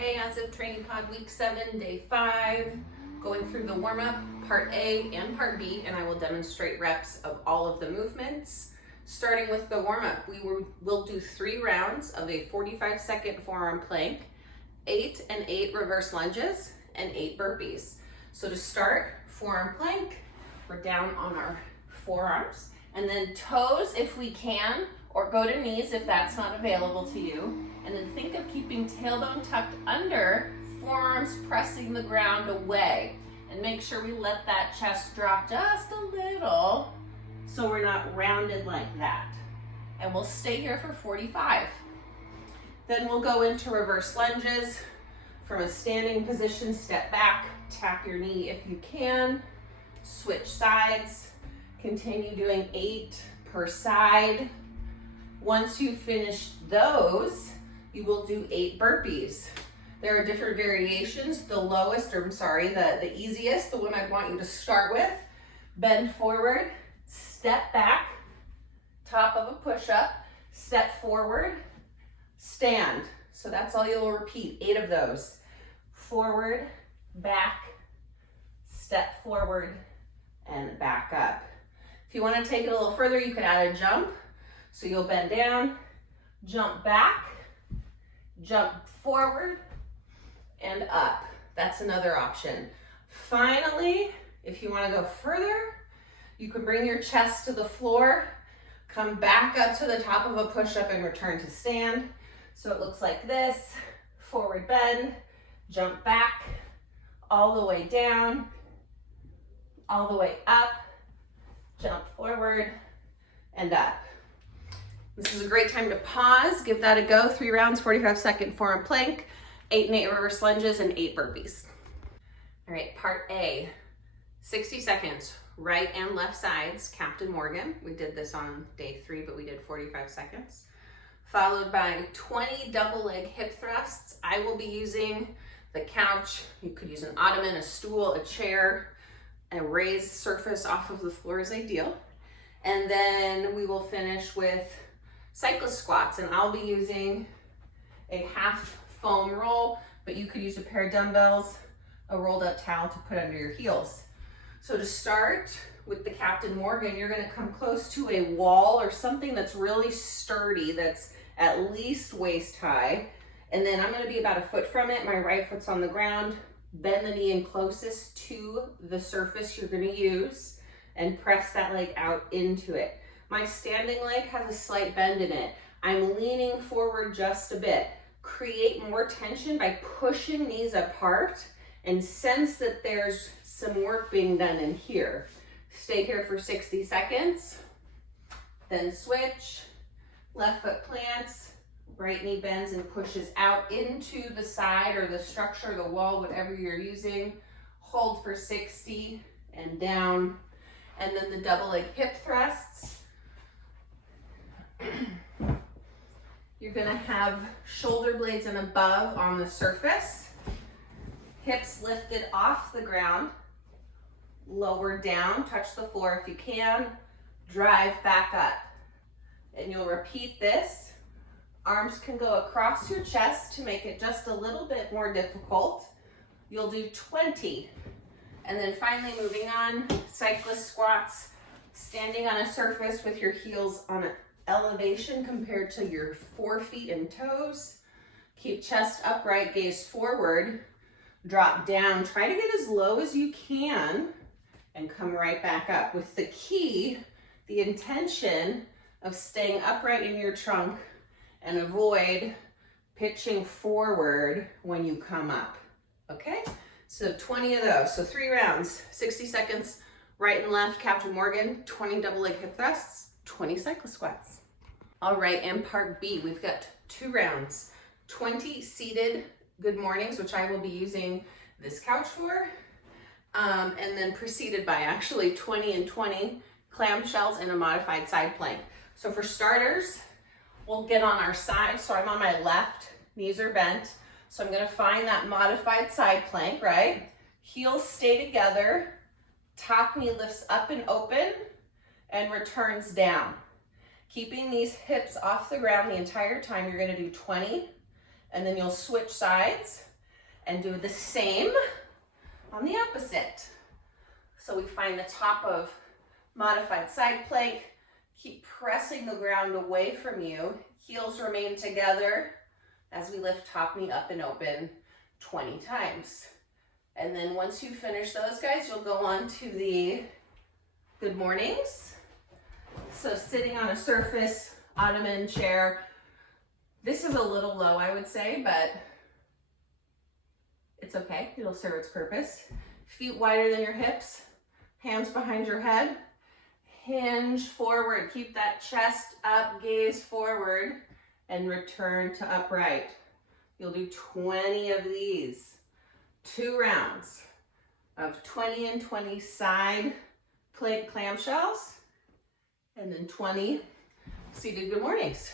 Hey, As If Training Pod Week 7, Day 5, going through the warm-up, Part A and Part B, and I will demonstrate reps of all of the movements. Starting with the warm-up, we'll do 3 rounds of a 45-second forearm plank, 8 and 8 reverse lunges, and 8 burpees. So to start, forearm plank, we're down on our forearms, and then toes if we can, or go to knees if that's not available to you. And then think of keeping tailbone tucked under, forearms pressing the ground away. And make sure we let that chest drop just a little so we're not rounded like that. And we'll stay here for 45. Then we'll go into reverse lunges. From a standing position, step back, tap your knee if you can, switch sides, continue doing 8 per side. Once you've finished those, you will do 8 burpees. There are different variations. The easiest, the one I'd want you to start with, bend forward, step back, top of a push-up, step forward, stand. So that's all you'll repeat, 8 of those. Forward, back, step forward, and back up. If you want to take it a little further, you can add a jump. So you'll bend down, jump back, jump forward, and up. That's another option. Finally, if you want to go further, you can bring your chest to the floor, come back up to the top of a push-up and return to stand. So it looks like this, forward bend, jump back, all the way down, all the way up, jump forward, and up. This is a great time to pause, give that a go. 3 rounds, 45-second forearm plank, 8 and 8 reverse lunges, and 8 burpees. All right, Part A, 60 seconds, right and left sides, Captain Morgan. We did this on day 3, but we did 45 seconds. Followed by 20 double leg hip thrusts. I will be using the couch. You could use an ottoman, a stool, a chair. A raised surface off of the floor is ideal. And then we will finish with Cyclist Squats, and I'll be using a half foam roll, but you could use a pair of dumbbells, a rolled up towel to put under your heels. So to start with the Captain Morgan, you're gonna come close to a wall or something that's really sturdy, that's at least waist high. And then I'm gonna be about a foot from it. My right foot's on the ground. Bend the knee in closest to the surface you're gonna use and press that leg out into it. My standing leg has a slight bend in it. I'm leaning forward just a bit. Create more tension by pushing knees apart and sense that there's some work being done in here. Stay here for 60 seconds, then switch. Left foot plants, right knee bends and pushes out into the side or the structure, the wall, whatever you're using. Hold for 60 and down. And then the double leg hip thrusts. You're gonna have shoulder blades and above on the surface, hips lifted off the ground, lower down, touch the floor if you can, drive back up. And you'll repeat this. Arms can go across your chest to make it just a little bit more difficult. You'll do 20. And then finally moving on, Cyclist Squats, standing on a surface with your heels on an elevation compared to your 4 feet and toes. Keep chest upright, gaze forward, drop down. Try to get as low as you can and come right back up with the key, the intention of staying upright in your trunk and avoid pitching forward when you come up, okay? So 20 of those, so 3 rounds, 60 seconds, right and left, Captain Morgan, 20 double leg hip thrusts, 20 Cyclist Squats. All right, and Part B, we've got 2 rounds, 20 seated good mornings, which I will be using this couch for, and then preceded by actually 20 and 20 clamshells and a modified side plank. So for starters, we'll get on our side. So I'm on my left, knees are bent. So I'm gonna find that modified side plank, right? Heels stay together, top knee lifts up and open and returns down. Keeping these hips off the ground the entire time, you're gonna do 20, and then you'll switch sides. And do the same on the opposite. So we find the top of modified side plank. Keep pressing the ground away from you. Heels remain together as we lift top knee up and open 20 times. And then once you finish those guys, you'll go on to the good mornings. So sitting on a surface, ottoman, chair. This is a little low, I would say, but it's okay. It'll serve its purpose. Feet wider than your hips, hands behind your head. Hinge forward. Keep that chest up, gaze forward, and return to upright. You'll do 20 of these. 2 rounds of 20 and 20 side plank clamshells, and then 20 seated good mornings.